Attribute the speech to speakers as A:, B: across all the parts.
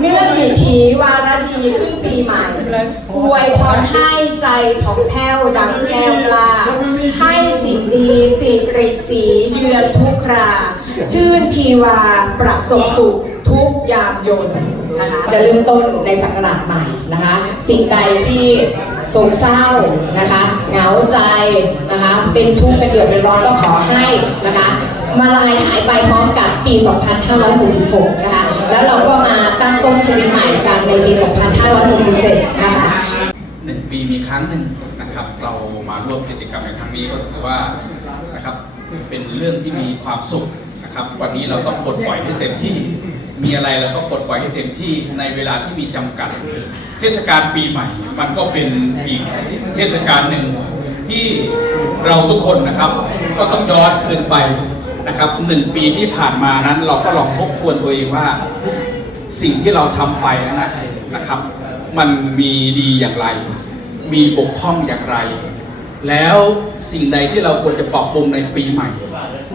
A: เนื่องดีถีวาระดีขึ้นปีใหม่อวยพรให้ใจผ่องแผ้วดังแก้วกล้า ให้สิ่งดีสิริสีเยือนทุกครา ชื่นชีวาประสบสุขทุกยามยนต์นะคะจะเริ่มต้นในศักราชใหม่นะคะ สิ่งใดที่โศกเศร้านะคะเหงาใจนะคะเป็นทุกข์เป็นเดือดเป็นร้อนก็ขอให้นะคะมาลายหายไปพร้อมกับปี 2566 นะคะ แล้วเราก็มาตั้งต้นชีวิตใหม่กันในปี 2567 นะคะ
B: หนึ่งปีมีครั้งหนึ่งนะครับเรามาร่วมกิจกรรมในครั้งนี้ก็ถือว่านะครับเป็นเรื่องที่มีความสุขนะครับวันนี้เราต้องปลดปล่อยให้เต็มที่มีอะไรเราก็ปลดปล่อยให้เต็มที่ในเวลาที่มีจำกัด เทศกาลปีใหม่ มันก็เป็นอีกเทศกาลหนึ่งที่เราทุกคนนะครับ ก็ต้องย้อนคืนไป นะครับหนึ่งปีที่ผ่านมานั้นเราก็ลองทบทวนตัวเองว่าสิ่งที่เราทำไปนั้นนะนะครับ มันมีดีอย่างไร มีบกพร่องอย่างไร แล้วสิ่งใดที่เราควรจะปรับปรุงในปีใหม่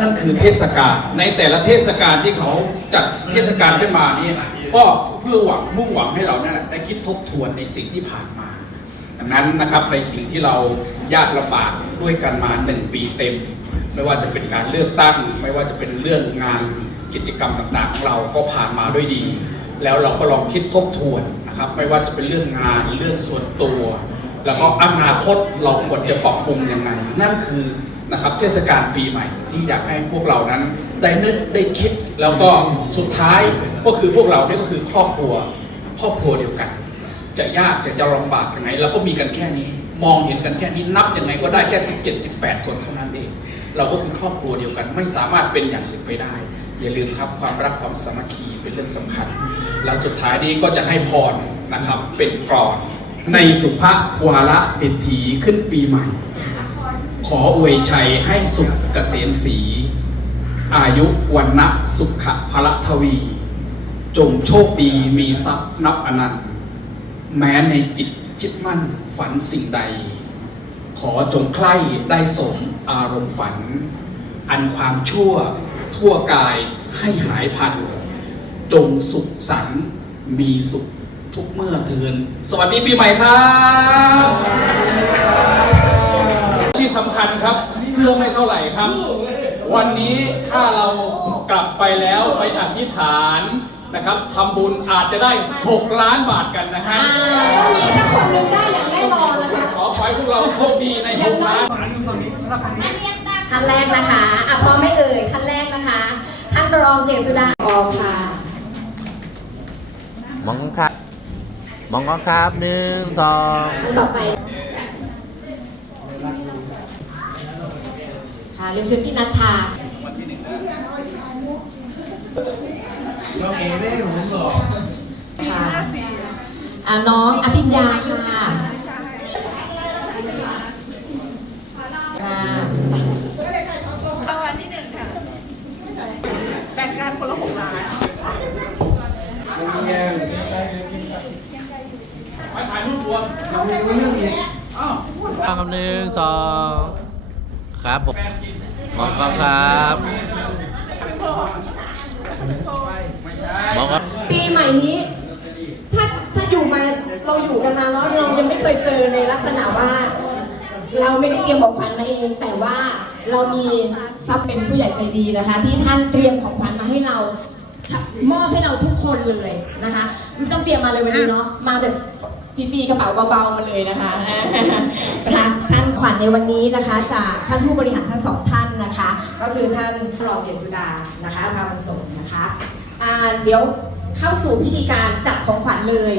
B: นั่นคือเทศกาลในแต่ละเทศกาลที่เขาจัดเทศกาลขึ้นมานี่ก็เพื่อหวังมุ่งหวังให้เรานั่นได้คิดทบทวนในสิ่งที่ผ่านมา ดังนั้นนะครับในสิ่งที่เรายากลำบากด้วยกันมาหนึ่งปีเต็ม ไม่ว่าจะเป็นการเลือกตั้ง ไม่ว่าจะเป็นเรื่องงานกิจกรรมต่างๆของเราก็ผ่านมาด้วยดี แล้วเราก็ลองคิดทบทวนนะครับ ไม่ว่าจะเป็นเรื่องงานเรื่องส่วนตัว แล้วก็อนาคตเราควรจะปรับปรุงยังไง นั่นคือนะครับเทศกาลปีใหม่ที่อยากให้พวกเรานั้นได้นึกได้คิดแล้วก็สุดท้ายก็คือพวกเราเนี่ยก็คือครอบครัวครอบครัวเดียวกัน จะยากจะจะลำบากยังไงเราก็มีกันแค่นี้ มองเห็นกันแค่นี้นับยังไงก็ได้แค่17 18 คนเท่านั้นเอง เราก็คือครอบครัวเดียวกัน ไม่สามารถเป็นอย่างอื่นไปได้ อย่าลืมครับความรักความสามัคคีเป็นเรื่องสำคัญ แล้วสุดท้ายนี้ก็จะให้พรนะครับเป็นกรอนในสุภวาระเด็ดถีขึ้นปีใหม่ ขออวยชัยให้สุขเกษมศรีอายุวันนะสุขพละทวี จงโชคดีมีทรัพย์นับอนันต์ แม้ในจิตคิดมั่นฝันสิ่งใด ขอจงใคร่ได้สมอารมณ์ฝัน อันความชั่วทั่วกายให้หายพัน จงสุขสันต์มีสุขทุกเมื่อเทินสวัสดีปีใหม่ครับ ที่สำคัญครับ เสื้อไม่เท่าไหร่ครับ วันนี้ถ้าเรากลับไปแล้วไปอธิษฐาน นะครับทำบุญอาจจะได้ 6 ล้านบาทกันนะฮะ
A: ต้องมีสักคนหนึ่งได้อย่างแน่นอนนะคะ
B: ขอขอให้พวกเราโชคดีใน6ล้าน
A: ท่านแรกนะคะอะพร้อมไม่เอ่ยท่านแรกนะคะ ท่านรองเกษสุดาออกค่ะ
C: มองครับมองกล้องครับหนึ่งสอง
A: ท่านต่อไปค่ะเรียนเชิญพี่นัชชา
D: น้องเอไม่ให้ผมบอก
A: ค่ะอะน้องอภิญญาค่ะค่ะ
E: รางวัลที่หนึ่งค่ะ แบ่งกันคนละหกล้าน
B: ถ่ายรูปรวม
C: กล้องครับหนึ่งสองครับผมมองกล้องครับ มองกล้อง
A: ปีใหม่นี้ ถ้าถ้าอยู่มา เราอยู่กันมาแล้วเรายังไม่เคยเจอในลักษณะว่า เราไม่ได้เตรียมของขวัญมาเอง แต่ว่าเรามีซับเป็นผู้ใหญ่ใจดีนะคะ ที่ท่านเตรียมของขวัญมาให้เรามอบให้เราทุกคนเลยนะคะไม่ต้องเตรียมมาเลยวันนี้เนาะมาแบบฟรีๆกระเป๋าเบาๆมาเลยนะคะนะคะท่านขวัญในวันนี้นะคะ จากท่านผู้บริหารทั้งสองท่านนะคะ ก็คือท่านรองเดชสุดานะคะพาวันสงนะคะเดี๋ยวเข้าสู่พิธีการจัดของขวัญเลย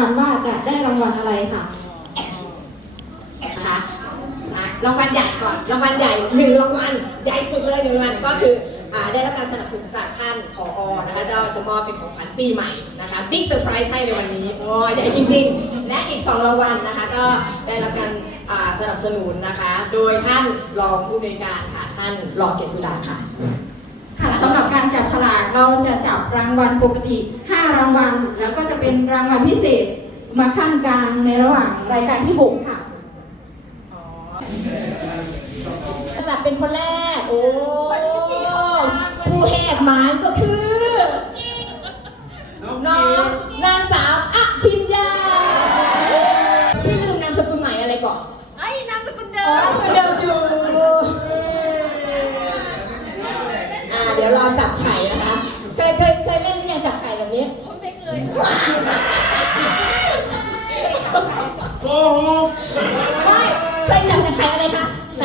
F: วัลว่าจะได้รางวัลอะไรค่ะ
A: นะคะอะรางวัลใหญ่ก่อนรางวัลใหญ่หนึ่งรางวัลใหญ่สุดเลยหนึ่งรางวัลก็คืออาได้รับการสนับสนุนจากท่านผอนะคะเจ้าจะมอบเป็นของขวัญปีใหม่นะคะบิ๊กเซอร์ไพรส์ให้ในวันนี้โอ้ใหญ่จริง ๆ และอีก 2 รางวัลนะคะก็ได้รับการสนับสนุนนะคะ โดยท่านรองผู้อำนการค่ะท่านรองเกษสุดาค่ะ
F: การจับฉลากเราจะจับรางวัลปกติ 5 รางวัล แล้วก็จะเป็นรางวัลพิเศษมาขั้นกลางในระหว่างรายการที่ 6 ค่ะ
A: จะจับเป็นคนแรก โอ้ภูหมายก็คือ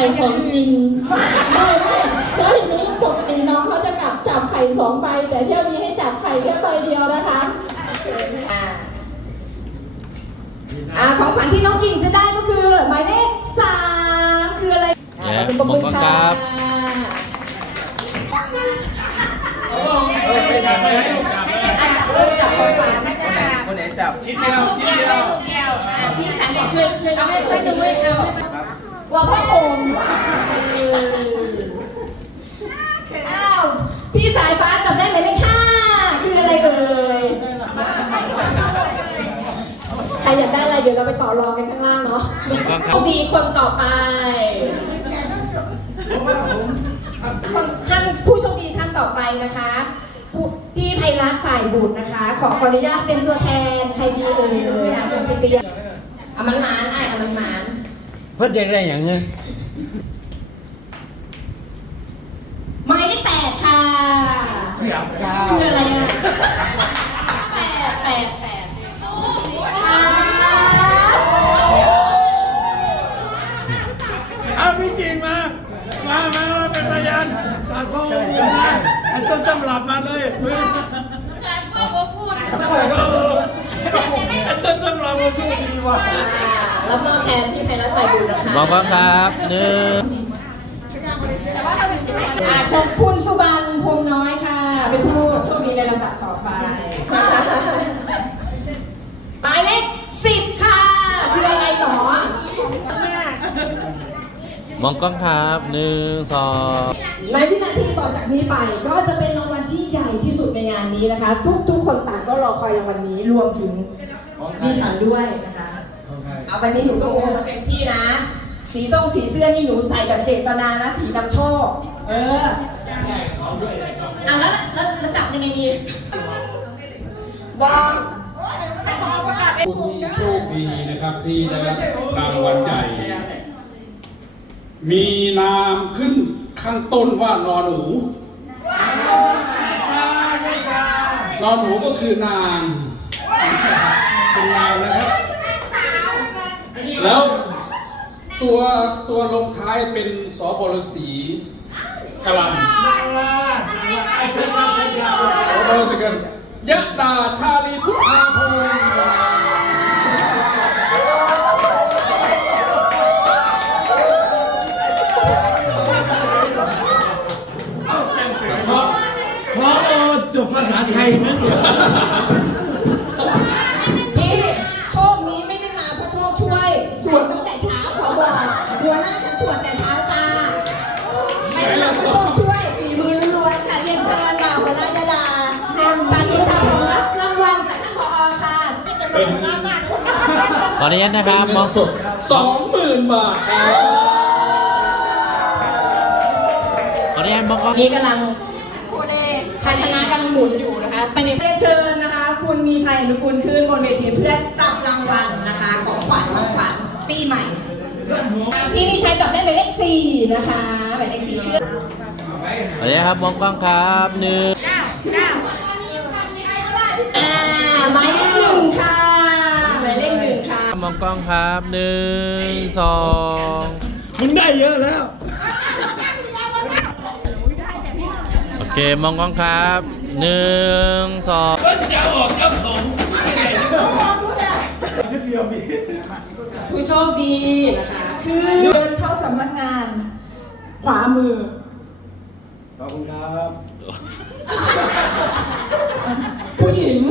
F: ข่ของจริงไม่ไม่แล้วทีนี้ปกติน้องเขาจะกลับจับไข่สองใบ แต่เที่ยวนี้ให้จับไข่แค่ใบเดียวนะคะ
A: อ่าอ่าของขวัญที่น้องกิ่งจะได้ก็คือ หมายเลขสามคืออะไรอ่าขอเสียงปรบมือค่ะอะจับเลยจับของขวัญ
C: คนไหนจับ
B: ชิ้นเดียวชิ้นเดียว
A: อะพี่สันบอกช่วยช่วยน้องเปิดด้วย ว่าพ่อผมอ้าว พี่สายฟ้าจับได้หมายเลขห้าคืออะไรเอ่ย ใครอยากได้อะไรเดี๋ยวเราไปต่อรองกันข้างล่างเนาะ
C: ผมก็ครั
A: โช
C: บ
A: คดีคนต่อไปคนท่านผู้โชคดีท่านต่อไปนะคะผู้พี่ไพรัตน์ฝ่ายบุตรนะคะ ขอขออนุญาตเป็นตัวแทนใครดีเอ่ยอะเชิญพี่เตี้ยอามันหมานอะอามันหมาน
G: เพื่อจะได้อย่างเงี้ย
A: หมายเลขแปดค่ะคืออะไรอะแปดแปดแปดอ่า
G: เอาพี่จริงมา มามามาเป็นพยานสาดข้อมูลมาไอ้ต้นตำรับมาเลย
E: การพ่อพูด
G: ไอ้ต้นตำรับมาช่วยดีว่ะ
A: รับมอบแทนพี่ไพรัตน์ฝ่ายบุตรนะคะ
C: มองกล้องครับหนึ่ง
A: อ่าเชิญคุณสุบันพรหมน้อยค่ะ เป็นผู้โชคดีในลำดับต่อไปหมายเลขสิบค่ะ คืออะไรหนอ
C: มองกล้องครับหนึ่งสอง
A: ในวินาทีต่อจากนี้ไป ก็จะเป็นรางวัลที่ใหญ่ที่สุดในงานนี้นะคะ ทุกทุกคนต่างก็รอคอยรางวัลนี้รวมถึงดิฉันด้วยนะคะ เอาวันนี้หนูก็โอ้มาเต็มที่นะ สีส้มสีเสื้อนี่หนูใส่แบบเจตนานะสีนำโชค เอออะแล้วแล้วแล้วจับยังไงดีบอก
H: ผู้ที่โชคดีนะครับที่ได้รับรางวัลใหญ่ มีนามขึ้นข้างต้นว่านอหนูนอหนูก็คือนางเป็นนางนะครับ แล้วตัวตัวลงท้ายเป็นสอบรสีกลันสอบรสีกันยะดาชาลีพุทธาพง
A: เป็
H: น
C: ขออนุญาตนะครับมอง
H: สดสองหมื่นบาทครับ
C: ขออนุญาตมองกล้อง
A: นี่กำลังภาชนะกำลังหมุนอยู่นะคะไปเรียนเชิญนะคะ คุณมีชัยอนุกูลขึ้นบนเวทีเพื่อจับรางวัลนะคะ ของขวัญของขวัญปีใหม่อ่าพี่มีชัยจับได้หมายเลขสี่นะคะหมายเลขสี่คือ
C: ขออนุญาตครับมองกล้องครับหนึ่ง
A: อ่า หมายเลขหนึ่งค่ะหมายเลขหนึ่งค่ะ
C: มองกล้องครับหนึ่งสอง
G: มึงได้เยอะแล้ว
C: โอเคมองกล้องครับหนึ่งสอง
G: จะออกกับสอง
A: ผู้โชคดีนะคะ คือเดินเข้าสำนักงาน ขวามือ
D: ขอบคุณครับ
A: ผู้หญิง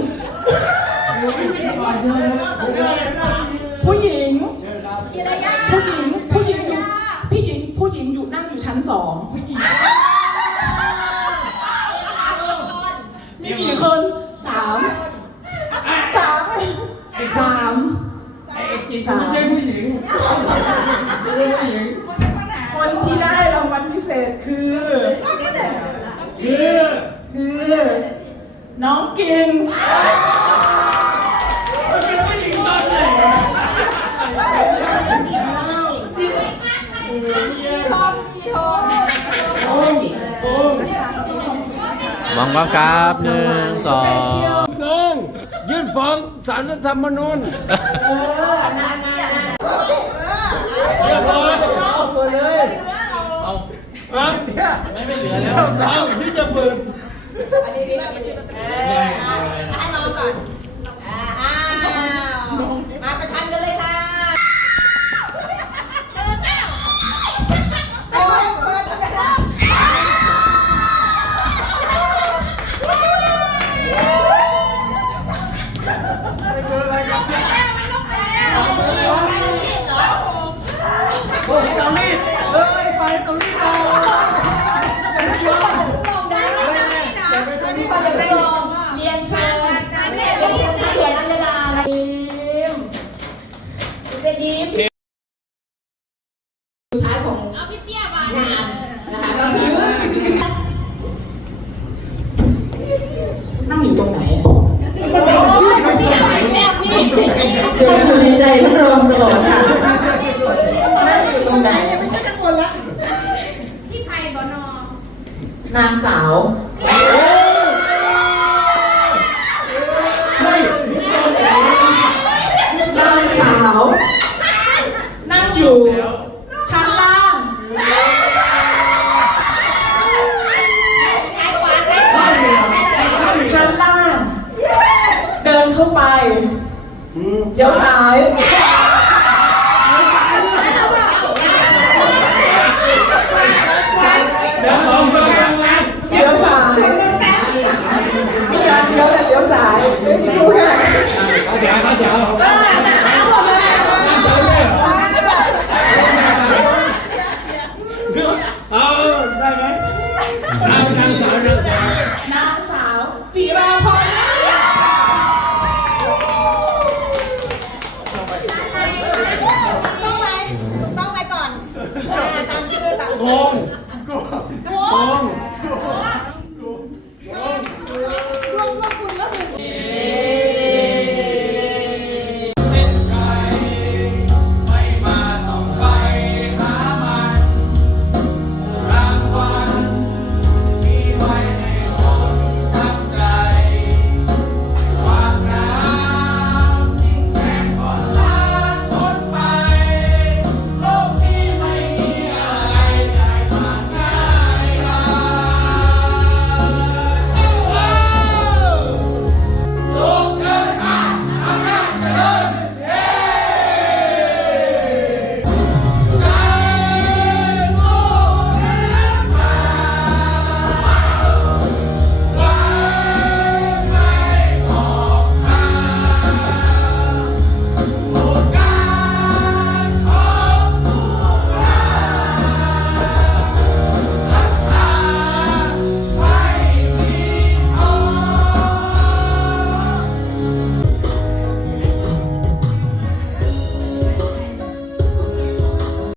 I: ผู้หญิง
D: เชิญครับ
I: ผู้หญิง ผู้หญิงอยู่ผู้หญิง ผู้หญิงอยู่นั่งอยู่ชั้นสองผู้หญิงมีกี่คนสามสามสาม
G: ไม่ใช่ผู้หญิง ม
I: องก
C: ล้องครับหนึ่งสอง
G: หนึ่งยื่นฟ้องศาลรธรรมนูญ
I: เรี
G: ยบร้อย
I: เอาไปเลย
G: เอาเนี่ยไม่ไม่เหลือแล้วเอาที่จะเปิด
A: ให้มองก่อน อ้าว มาประชันกันเลยค่ะ อ้ยเกาหลีเอ้ยไป
I: เกาหลีต่
G: อยิ้
I: ม
G: ง